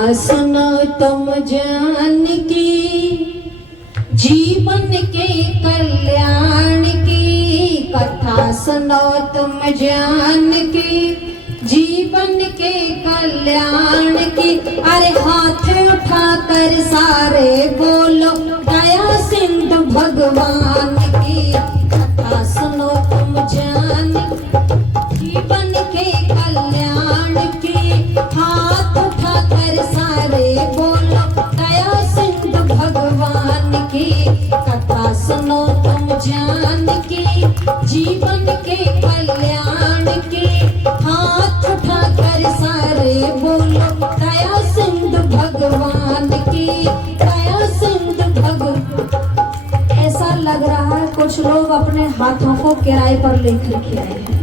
सुनो तुम जान की, जीवन के कल्याण की कथा सुनो तुम जान की, जीवन के कल्याण की। अरे हाथ उठाकर सारे बोलो दया सिंधु भगवान की कथा सुनो तुम जान की, जीवन के कल्याण की। हाथ उठाकर सारे बोलो दया सिंधु भगवान की कथा सुनो तुम जान की, जीवन के कल्याण की। हाथ उठाकर सारे बोलो दया सिंधु भगवान की, दया सिंधु भगवान। ऐसा लग रहा है कुछ लोग अपने हाथों को किराए पर लेकर के आए हैं।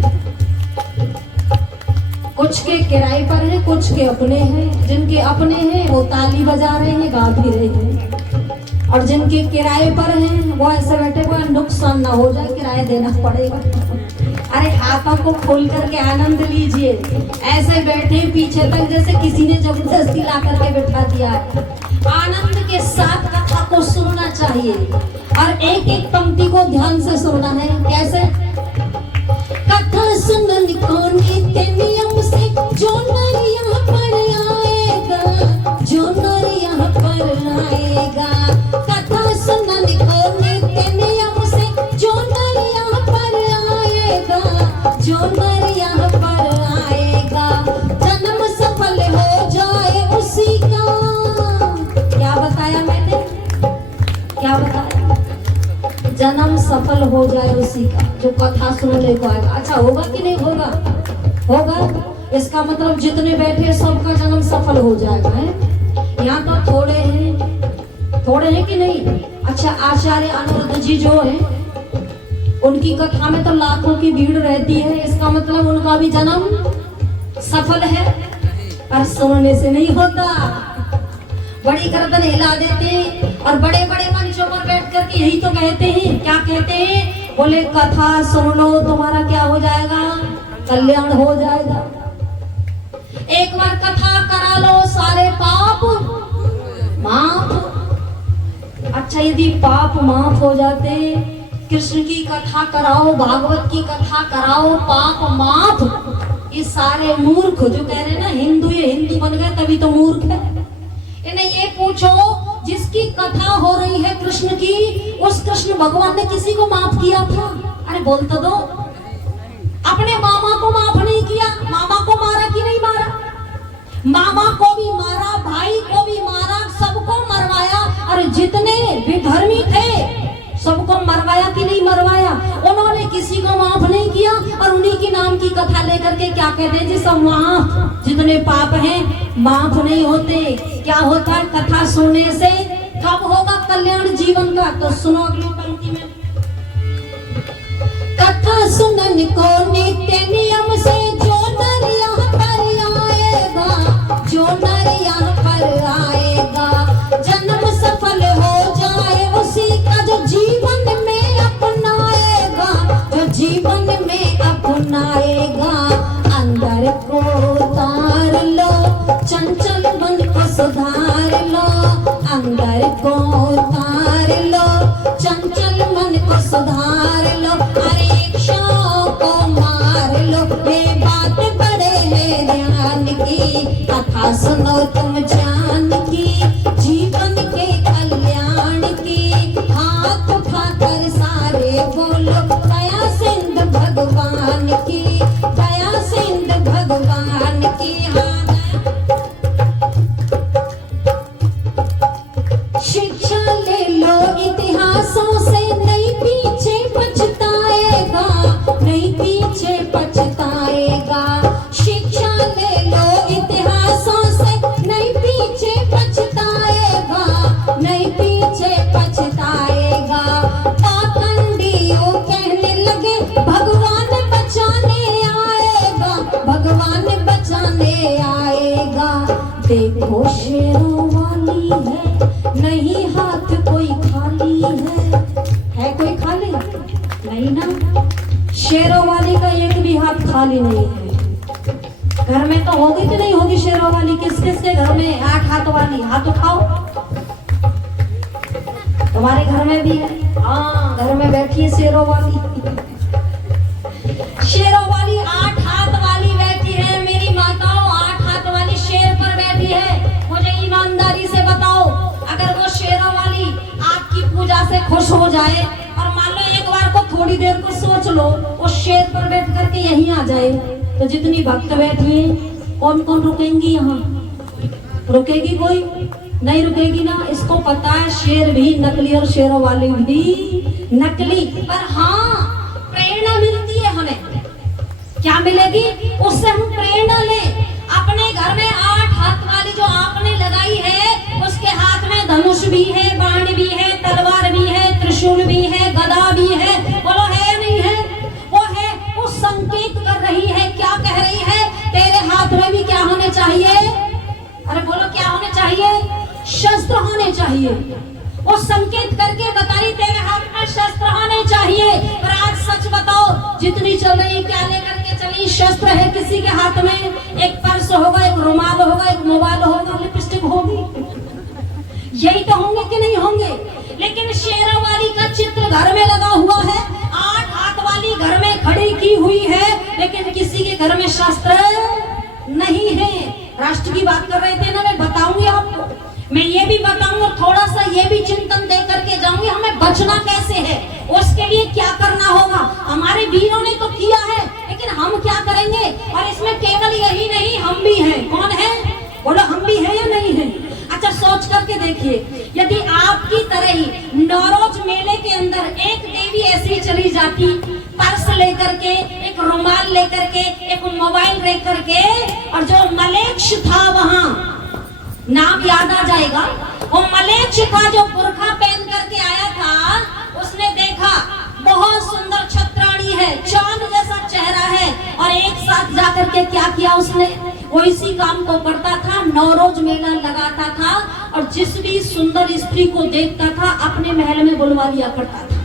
कुछ के किराए पर है, कुछ के अपने हैं। जिनके अपने हैं वो ताली बजा रहे हैं, गा भी रहे हैं, और जिनके किराए पर हैं वो ऐसे बैठे हुए नुकसान ना हो जाए, किराया देना पड़ेगा। अरे हाथों को खोल करके आनंद लीजिए। ऐसे बैठे पीछे तक जैसे किसी ने जबरदस्ती ला करके बैठा दिया है। आनंद के साथ कथा को सुनना चाहिए और एक एक पंक्ति को ध्यान से सुनना है। कैसे? कथा सुनने को नित्य नियम से जो नर यहाँ पर आएगा, जो नर यहाँ पर आएगा। कथा सुनने को नित्य नियम से जो नर यहाँ पर आएगा, जो नर यहाँ पर आएगा। जन्म सफल हो जाए उसी का। क्या बताया मैंने? क्या बताया? जन्म सफल हो जाए उसी का जो कथा सुनने को आएगा। अच्छा होगा कि नहीं होगा? होगा। इसका मतलब जितने बैठे सबका जन्म सफल हो जाएगा है? यहाँ तो थोड़े हैं, थोड़े हैं कि नहीं? अच्छा आचार्य अनुरुद्ध जी जो है उनकी कथा में तो लाखों की भीड़ रहती है। इसका मतलब उनका भी जन्म सफल है, पर सुनने से नहीं होता। बड़ी गर्दन हिला देते और बड़े बड़े मंचों पर बैठ करके यही तो कहते हैं। क्या कहते हैं? बोले कथा सुन लो तुम्हारा क्या हो जाएगा? कल्याण हो जाएगा। एक बार कथा करा लो सारे पाप माफ। अच्छा यदि पाप माफ हो जाते, कृष्ण की कथा कराओ, भागवत की कथा कराओ, पाप माफ। ये सारे मूर्ख जो कह रहे हैं ना हिंदू, ये हिंदू बन गए तभी तो मूर्ख है। इन्हें ये पूछो जिसकी कथा हो रही है कृष्ण की, उस कृष्ण भगवान ने किसी को माफ किया था? अरे बोल तो दो। अपने मामा को माफ नहीं किया, मामा को मारा कि नहीं मारा? मामा को भी मारा, भाई को भी मारा, सबको मरवाया। अरे जितने विधर्मी थे सबको मरवाया कि नहीं मरवाया? उन्होंने किसी को माफ नहीं किया और उन्हीं की नाम की कथा लेकर के क्या कहते हैं जी? सब माफ। जितने पाप हैं माफ नहीं होते। क्या होता है कथा सुनने से? कब होगा कल्याण जीवन का? तो सुनो अगली पंक्ति में। कथा सुनने को नित्य नियम से जो नर यहाँ पर आएगा, जो नर यहाँ पर आएगा। जन्म सफल हो जाए उसी का जो जीवन में अपनाएगा, जो जीवन में अपनाएगा। अंदर को उतार लो, चंचल मन को सुधार लो। अंदर को उतार लो, चंचल मन को सुधार लो। अरे इच्छाओं को मार लो, ये बात बड़े है ध्यान की। कथा सुनो तुम जान की, जीवन के कल्याण की। हाथ उठाकर सारे बोलो दया सिंधु भगवान की, दया सिंधु भगवान की। शिक्षा ले लो इतिहासों से, नहीं पीछे पछताएगा, नहीं पीछे पछताएगा। शिक्षा ले लो इतिहासों से, नहीं पीछे पछताएगा, नहीं पीछे पछताएगा। पाखंडियों कहने लगे भगवान बचाने आएगा, भगवान बचाने आएगा। देखो शेरों वाली है, नहीं हाथ कोई खाली है कोई खाली? नहीं ना। शेरों वाली का एक भी हाथ खाली नहीं है। घर में तो होगी कि नहीं होगी शेरों वाली? किस किस के घर में है 8 हाथ वाली, हाथ उठाओ। तुम्हारे घर में भी है? हाँ, घर में बैठी है शेरों वाली। शेरों वाली 8 हाथ वाली बैठी है मेरी माताओं, 8 हाथ वाली शेर पर बैठी है। मुझे ईमानदारी से बताओ, अगर वो शेरों वाली आपकी पूजा से खुश हो जाए और मान लो एक बार को थोड़ी देर को सोच लो वो शेर पर बैठ करके यहीं आ जाए, तो जितनी भक्त बैठी है कौन कौन रुकेंगी? यहाँ रुकेगी कोई? नहीं रुकेगी ना। इसको पता है शेर भी नकली और शेरों वाली भी नकली, पर हाँ प्रेरणा मिलती है हमें। क्या मिलेगी? उससे हम प्रेरणा लें। अपने घर में 8 हाथ वाली जो आपने लगाई है, उसके हाथ में धनुष भी है, बाण भी है, तलवार भी है, त्रिशूल भी है, गदा भी है। बोलो है या नहीं है? वो है, वो संकेत कर रही है। क्या कह रही है? तेरे हाथ में भी क्या होने चाहिए? अरे बोलो क्या होने चाहिए? शस्त्र होने चाहिए। वो संकेत करके बता रही तेरे हाथ में शस्त्र होने चाहिए। पर आज सच बताओ, जितनी चल रही क्या लेकर के चली? शस्त्र है किसी के हाथ में, एक पर्स होगा, एक रुमाल होगा, एक मोबाइल होगा, लिपस्टिक होगी, यही तो होंगे कि नहीं होंगे? लेकिन शेरों वाली का चित्र घर में लगा हुआ है, 8 हाथ वाली घर में खड़ी की हुई है, लेकिन किसी के घर में शस्त्र नहीं है। राष्ट्र की बात कर रहे थे ना, मैं बताऊंगी आपको। मैं ये भी बताऊंगा, थोड़ा सा ये भी चिंतन दे करके जाऊंगी, हमें बचना कैसे है, उसके लिए क्या करना होगा। हमारे वीरों ने तो किया है, लेकिन हम क्या करेंगे? और इसमें केवल यही नहीं, हम भी हैं। कौन है? बोलो हम भी हैं या नहीं है? अच्छा सोच करके देखिए, यदि आपकी तरह ही नौरोज मेले के अंदर एक देवी ऐसी चली जाती, पर्स लेकर के, एक रुमाल लेकर के, एक मोबाइल लेकर के, और जो मलेच्छ था वहाँ, नाम याद आ जाएगा, वो मलेच्छ था जो बुर्खा पहन करके आया था, उसने देखा बहुत सुंदर छत्राणी है, चांद जैसा चेहरा है, और एक साथ जाकर के क्या किया उसने? वो इसी काम को करता था, नौरोज मेला लगाता था, और जिस भी सुंदर स्त्री को देखता था अपने महल में बुलवा लिया करता था।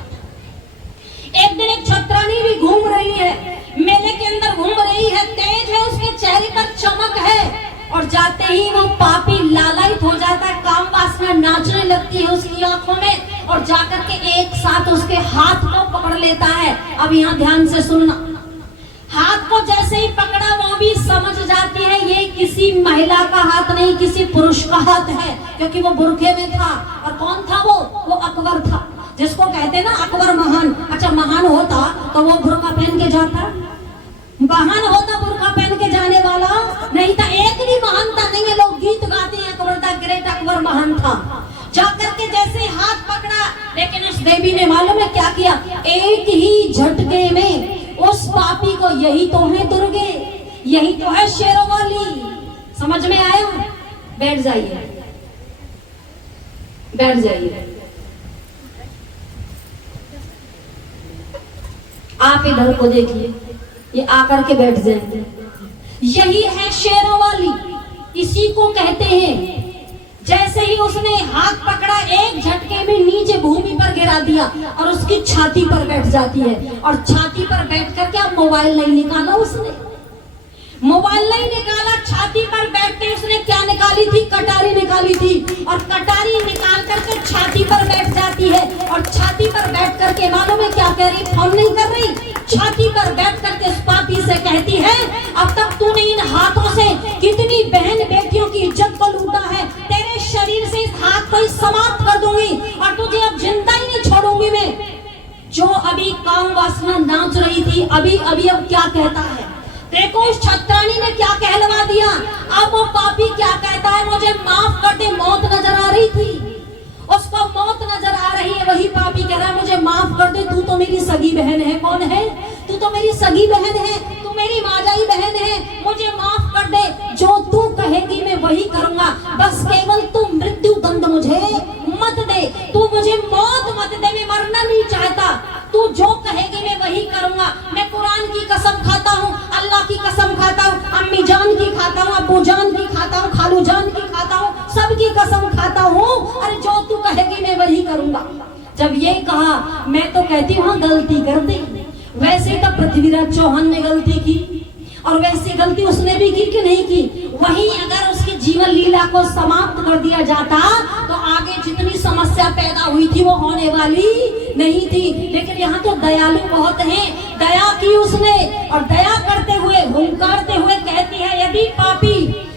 एक दिन एक छत्राणी भी घूम रही है, मेले के अंदर घूम रही है, तेज है, उसके चेहरे पर चमक है, और जाते ही वो पापी लालायित हो जाता है, काम वासना नाचने लगती है उसकी आंखों में, और जाकर के एक साथ उसके हाथ को पकड़ लेता है। अब यहाँ ध्यान से सुनना, हाथ को जैसे ही पकड़ा वो भी समझ जाती है ये किसी महिला का हाथ नहीं, किसी पुरुष का हाथ है, क्योंकि वो बुरखे में था। और कौन था वो? वो अकबर था, जिसको कहते ना अकबर महान। अच्छा महान होता तो वो बुर्का पहन के जाता? महान होता बुर्का पहन के जाने वाला नहीं था। एक भी महानता नहीं है, लोग गीत गाते हैं अकबर द ग्रेट, अकबर महान था। जाकर के जैसे हाथ पकड़ा, लेकिन उस देवी ने मालूम है क्या किया? एक ही झटके में उस पापी को, यही तो है दुर्गे, यही तो है शेरों वाली। समझ में आया? बैठ जाइए, बैठ जाइए। आप इधर को देखिए, ये आकर के बैठ जाएंगे। यही है शेरों वाली, इसी को कहते हैं। जैसे ही उसने हाथ पकड़ा, एक झटके में नीचे भूमि पर गिरा दिया और उसकी छाती पर बैठ जाती है। और छाती पर बैठ करके अब मोबाइल नहीं निकाला उसने, मोबाइल नहीं निकाला, छाती पर बैठते उसने क्या निकाली थी? कटारी निकाली थी। और कटारी निकाल करके छाती पर बैठ जाती है, और छाती पर बैठ करके मालूम है क्या कह रही? फोन नहीं कर रही, छाती पर बैठ करके उस पापी से कहती है, अब तक तूने इन हाथों से कितनी बहन बेटियों की इज्जत को लूटा है, तेरे शरीर से इस हाथ को समाप्त कर दूंगी, और तुझे अब जिंदा ही नहीं छोड़ूंगी मैं। जो अभी काम वासना नाच रही थी, अभी अभी अब क्या कहता है? देखो उस छत्राणी ने क्या कहलवा दिया। अब वो पापी क्या कहता है? मुझे माफ कर दे, मौत नजर आ रही थी, उसको मौत नजर आ रही है। वही पापी कह रहा है मुझे माफ कर दे, तू तो मेरी सगी बहन है। कौन है? तू तो मेरी सगी बहन है, तू मेरी माजाई बहन है, मुझे माफ कर दे, जो तू कहेगी मैं वही करूंगा, बस केवल तू मृत्यु दंड मुझे मत दे, तू मुझे मौत मत दे, मैं मरना नहीं चाहता, तू जो कहेगी मैं वही करूंगा। मैं कुरान की कसम खाता हूँ, अल्लाह की कसम खाता हूँ, अम्मी जान की खाता हूँ, अब्बू जान की खाता हूँ, खालू जान की खाता हूँ, सबकी कसम खाता हूँ, अरे जो तू कहेगी मैं वही करूंगा। जब ये कहा, मैं तो कहती हूँ गलती कर दी। वैसे तो पृथ्वीराज चौहान ने गलती की, और वैसे गलती उसने भी की कि नहीं की? वहीं अगर उसकी जीवन लीला लीला को समाप्त कर दिया जाता तो आगे जितनी समस्या पैदा हुई थी वो होने वाली नहीं थी। लेकिन यहाँ तो दयालु बहुत है, दया की उसने और दया करते हुए हुंकारते हुए कहती है, यदि पापी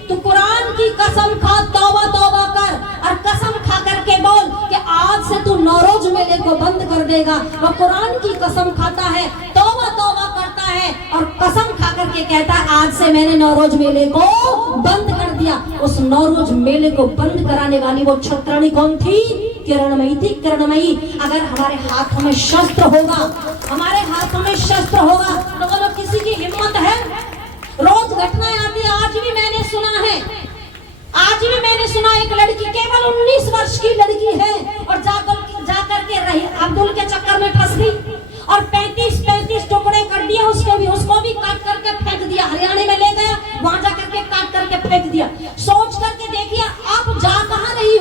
तू कुरान की कसम खा, तौबा तौबा कर और कसम खा करके बोल कि आज से तू नौरोज मेले को बंद कर देगा। वो कुरान की कसम खाता है, तौबा तौबा करता है और कसम खा करके कहता है आज से मैंने नौरोज मेले को बंद कर दिया। उस नौरोज मेले को बंद कराने वाली वो छत्रणी कौन थी? किरणमयी थी, किरणमयी। अगर हमारे हाथों में शस्त्र होगा, हमारे हाथों में शस्त्र होगा तो बोलो किसी की हिम्मत है? रोज घटनाएं आती है, आज भी मैंने सुना एक लड़की केवल 19 वर्ष की लड़की है और जाकर के रही अब्दुल के चक्कर में फंस गई और 35 टुकड़े कर दिए उसको भी काट करके फेंक दिया, हरियाणा में ले गया, वहां जाकर के काट करके फेंक दिया। सोच करके देखिए आप जा कहां रही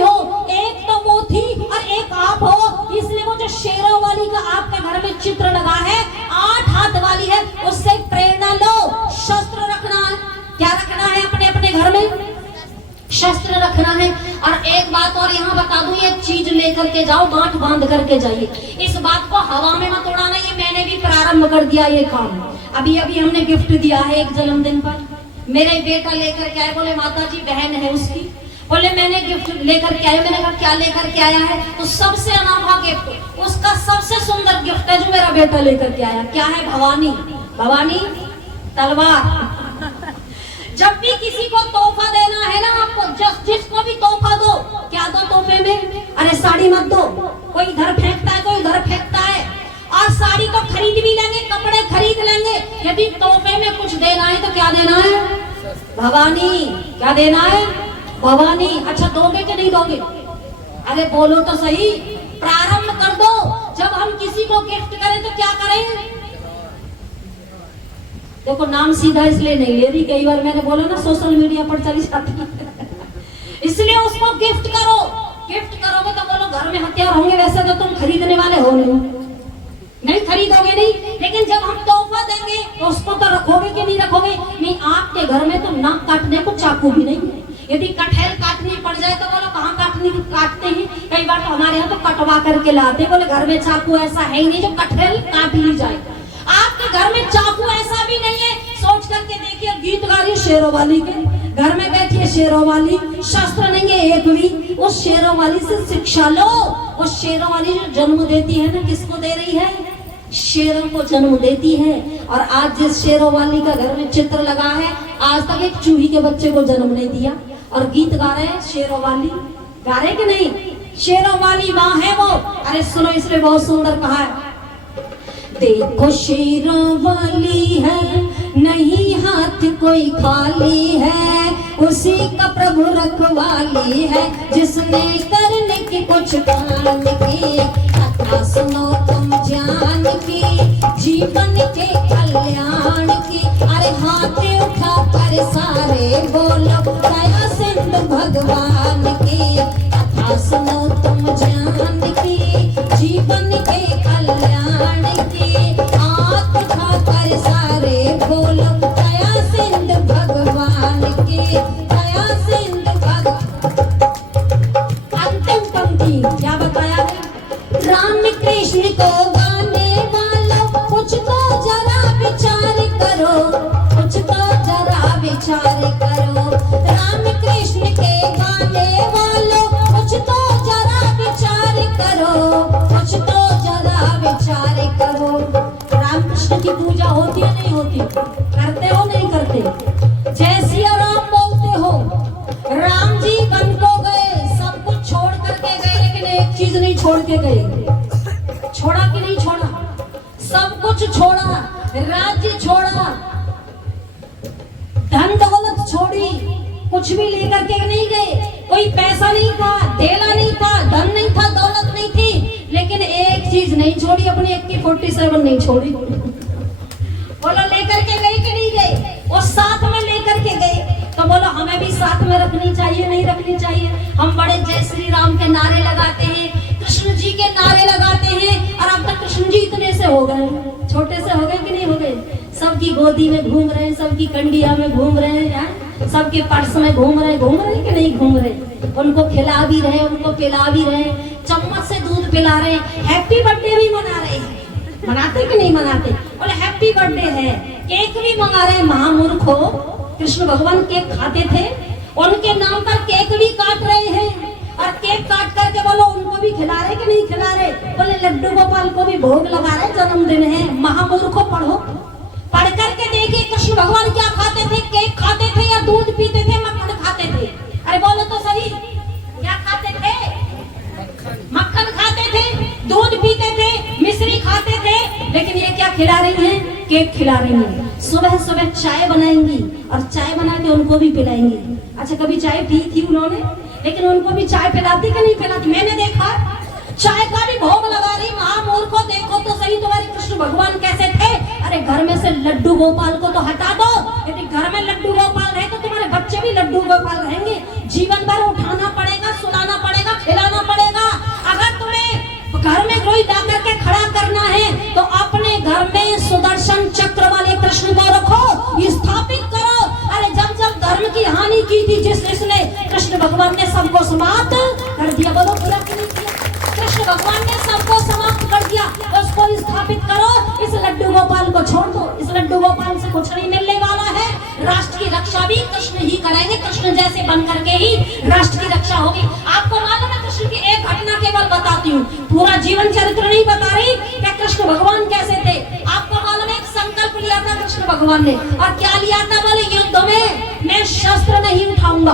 हो? एक तो वो थी और एक आप हो। इसलिए वो जो शेरों वाली का आपके घर में चित्र लगा है, 8 हाथ वाली है, उससे प्रेरणा लो। शस्त्र रखना है, क्या रखना है? अपने घर में शस्त्र रखना है। और एक बात और यहाँ बता दूं, ये चीज लेकर के जाओ, गांठ बांध करके जाइए। इस बात को हवा में मत उड़ाना, ये मैंने भी प्रारंभ कर दिया ये काम। अभी हमने गिफ्ट दिया है एक जन्मदिन पर, मेरे बेटा लेकर के आए, बोले माता जी बहन है उसकी, बोले मैंने गिफ्ट लेकर के आया। मैंने कहा क्या लेकर के आया है? तो सबसे अनोखा गिफ्ट, उसका सबसे सुंदर गिफ्ट है जो मेरा बेटा लेकर के आया। क्या है? भवानी तलवार। जब भी किसी को तोहफा देना है ना आपको, जिसको भी तोहफा दो, क्या दो तोहफे में? अरे साड़ी मत दो, कोई इधर फेंकता है कोई उधर फेंकता है। और साड़ी तो खरीद भी लेंगे, कपड़े खरीद लेंगे, यदि तोहफे में कुछ देना है तो क्या देना है? भवानी। क्या देना है? भवानी। अच्छा दोगे कि नहीं दोगे? अरे बोलो तो सही, प्रारंभ कर दो। जब हम किसी को गिफ्ट करें तो क्या करें? देखो नाम सीधा इसलिए नहीं ले रही, कई बार मैंने बोला ना सोशल मीडिया पर चली जाती है। इसलिए उसको गिफ्ट करोगे तो बोलो घर में हथियार होंगे, वैसे तो तुम खरीदने वाले हो नहीं खरीदोगे नहीं। लेकिन जब हम तोहफा देंगे तो उसको तो रखोगे कि नहीं रखोगे? नहीं। आपके घर में तो नाक काटने को चाकू भी नहीं है। यदि कटहल काटनी पड़ जाए तो बोलो कहाँ काटते हैं? कई बार तो हमारे यहाँ तो कटवा करके लाते, बोले घर में चाकू ऐसा है ही नहीं जो कटहल काट ली जाए। आपके घर में चाकू ऐसा भी नहीं है। सोच करके देखिए, गीत गा रही शेरों वाली के घर में बैठी है शेरों वाली, शस्त्र नहीं है एक भी। उस शेरों वाली से शिक्षा लो। उस शेरों वाली जो जन्म देती है ना, किसको दे रही है? शेरों को जन्म देती है। और आज जिस शेरों वाली का घर में चित्र लगा है, आज तक एक चूही के बच्चे को जन्म नहीं दिया। और गीत गा रहे हैं शेरों वाली, गा रहे कि नहीं? शेरों वाली माँ है वो। अरे सुनो, इसलिए बहुत सुंदर कहा है, देखो शेरों वाली है, नहीं हाथ कोई खाली है, उसी का प्रभु रखवाली है, जिसने करने की कुछ कान की, कथा सुनो तुम जान की, जीवन के कल्याण की। अरे हाथ उठा कर सारे बोलो दया सिंधु भगवान की, कथा सुनो तुम जान की, जीवन के कल्याण की। हाथ उठा कर सारे बोलो दया सिंधु भगवान की, दया सिंधु भगवान। अंतिम पंक्ति क्या बताया है? राम कृष्ण को गाने वालों, कुछ तो जरा विचार करो, कुछ तो जरा विचार करो। राम कृष्ण के गाने वालों, कुछ तो जरा विचार करो, कुछ तो जरा विचार करो। राम कृष्ण की पूजा होती है नहीं होती? करते हो नहीं करते? जय सिया राम बोलते हो। राम जी वन को गए, सब कुछ छोड़ करके गए, लेकिन एक चीज नहीं छोड़ के गए। छोड़ा कि नहीं छोड़ा? सब कुछ छोड़ा, राज्य छोड़ा, धन दौलत छोड़ी, कुछ भी लेकर के नहीं गए। कोई पैसा नहीं था, थैला नहीं था, धन नहीं था, दौलत नहीं थी, लेकिन एक चीज नहीं छोड़ी, अपनी AK-47 नहीं छोड़ी। बोलो लेकर के गए कि नहीं गए? वो साथ में लेकर के गए, तो बोलो हमें भी साथ में रखनी चाहिए नहीं रखनी चाहिए? हम बड़े जय श्री राम के नारे लगाते हैं, कृष्ण जी के नारे लगाते हैं, और अब तक कृष्ण जी इतने से हो गए, छोटे से हो गए कि नहीं हो गए? सबकी गोदी में घूम रहे हैं, सबकी कंडिया में घूम रहे हैं, सबके पर्स में घूम रहे कि नहीं घूम रहे, उनको खिला भी रहे, उनको पिला भी रहे, चम्मच से दूध पिला रहे, हैप्पी बर्थडे भी मना रहे हैं। मनाते कि नहीं मनाते? बोले हैप्पी बर्थडे है, केक भी मंगा रहे। महामूर्खो, कृष्ण भगवान केक खाते थे, उनके नाम पर केक भी काट रहे हैं, और केक काट करके बोलो उनको भी खिला रहे कि नहीं खिला रहे? बोले लड्डू गोपाल को भी भोग लगा रहे, जन्मदिन है। महामूर्खो, पढ़ो, पढ़ करके देखिए कृष्ण भगवान क्या खाते थे, केक खाते थे या दूध पीते थे, मक्खन खाते थे? अरे बोलो तो सही, क्या खाते थे? मक्खन खाते थे, दूध पीते थे, मिश्री खाते थे, लेकिन ये क्या खिला रही हैं? केक खिला रही हैं। सुबह सुबह चाय बनाएंगी और चाय बना के उनको भी पिलाएंगी। अच्छा, कभी चाय पी थी उन्होंने? लेकिन उनको भी चाय पिलाती कि नहीं पिलाती? मैंने देखा चाय का भी भोग लगा रही। महामूर्खो, देखो तो सही तुम्हारे कृष्ण भगवान कैसे थे। अरे घर में से लड्डू गोपाल को तो हटा दो, यदि घर में लड्डू गोपाल रहे तो तुम्हारे बच्चे भी लड्डू गोपाल रहेंगे। जीवन भर उठाना पड़ेगा, सुलाना पड़ेगा, खिलाना पड़ेगा। अगर तुम्हें घर में कोई जाकर के खड़ा करना है तो अपने घर में सुदर्शन चक्र वाले कृष्ण को रखो, स्थापित करो। अरे जब जब धर्म की हानि की थी जिसने, कृष्ण भगवान ने सबको समाप्त कर दिया। बोलो पूरा कि नहीं किया? कृष्ण भगवान ने सबको समाप्त कर दिया, उसको स्थापित करो। इस लड्डू गोपाल को छोड़ दो, इस लड्डू गोपाल से कुछ नहीं मिलने वाला है। राष्ट्र की रक्षा भी कृष्ण ही करेंगे, कृष्ण जैसे बन करके ही राष्ट्र की रक्षा होगी। आपको मालूम है, कृष्ण की एक घटना केवल बताती हूँ, पूरा जीवन चरित्र नहीं बता रही कि कृष्ण भगवान कैसे थे। आपको मालूम है, एक संकल्प लिया था कृष्ण भगवान ने, और क्या लिया था? बोले युद्ध में मैं शस्त्र नहीं उठाऊंगा।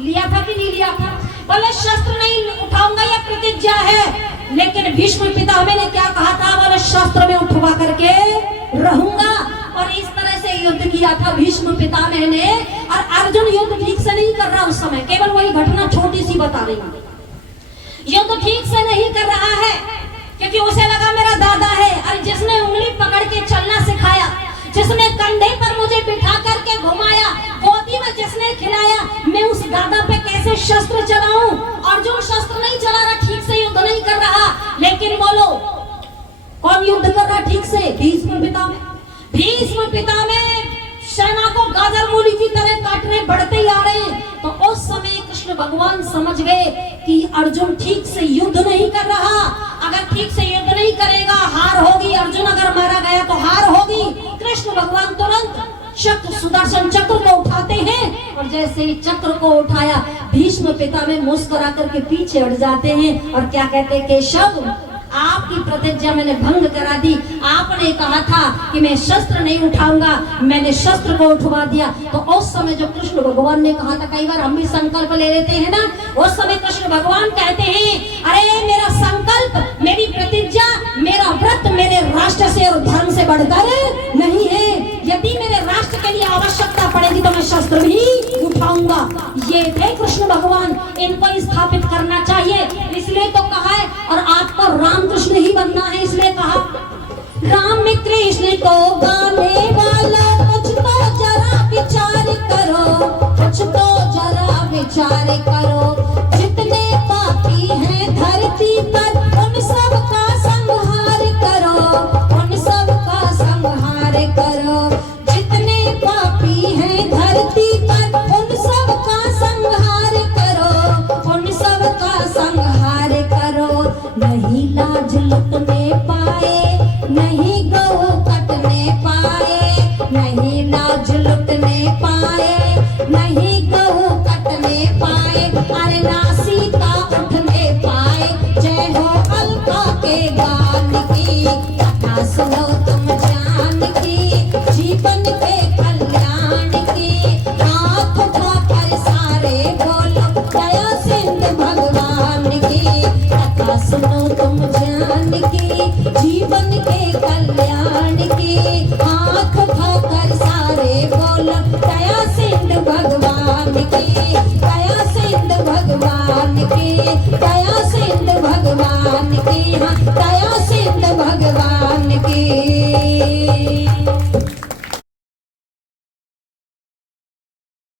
लिया था कि नहीं लिया था? बोले शस्त्र नहीं उठाऊंगा, यह प्रतिज्ञा है। लेकिन भीष्म पितामह ने क्या कहा था? बोले शस्त्र में उठवा करके रहूंगा। और इस तरह से युद्ध किया था भीष्म पितामह ने। और अर्जुन युद्ध ठीक से नहीं कर रहा उस समय, केवल वही घटना छोटी सी बता रही हूँ। युद्ध ठीक से नहीं कर रहा है क्योंकि उसे लगा मेरा दादा है, और जिसने उंगली पकड़ के चलना सिखाया, जिसने कंधे पर मुझे बिठा करके घुमाया, गोदी में जिसने खिलाया, मैं उस दादा पे कैसे शस्त्र चलाऊं? अर्जुन शस्त्र नहीं चला रहा, ठीक से युद्ध नहीं कर रहा। लेकिन बोलो कौन युद्ध कर रहा ठीक से? भीष्म पितामह। भीष्म पितामह सेना को गाजर मूली की तरह काटने बढ़ते ही आ रहे हैं। तो उस समय कृष्ण भगवान समझ गए कि अर्जुन ठीक से युद्ध नहीं कर रहा। अगर ठीक से युद्ध नहीं करेगा हार होगी, अर्जुन अगर मारा गया तो हार होगी। कृष्ण भगवान तुरंत चक्र, सुदर्शन चक्र को उठाते हैं, और जैसे ही चक्र को उठाया, भीष्म पितामह मुस्कुरा करके पीछे हट जाते हैं और क्या कहते हैं? केशव, आपकी प्रतिज्ञा मैंने भंग करा दी। आपने कहा था कि मैं शस्त्र नहीं उठाऊंगा, मैंने शस्त्र को उठवा दिया। तो उस समय जो कृष्ण भगवान ने कहा था, कई बार हम भी संकल्प ले लेते हैं ना, उस समय कृष्ण भगवान कहते हैं, अरे मेरा संकल्प, मेरी प्रतिज्ञा, मेरा व्रत मेरे राष्ट्र से और धर्म से बढ़कर नहीं है। यदि मेरे राष्ट्र के लिए आवश्यकता पड़ेगी तो मैं शस्त्र भी उठाऊंगा। ये थे कृष्ण भगवान, इनको स्थापित करना चाहिए, इसलिए तो कहा है। और आपको रामकृष्ण ही बनना है, इसलिए कहा राम कृष्ण को गाने वाला कुछ तो जरा विचार करो, कुछ तो जरा विचार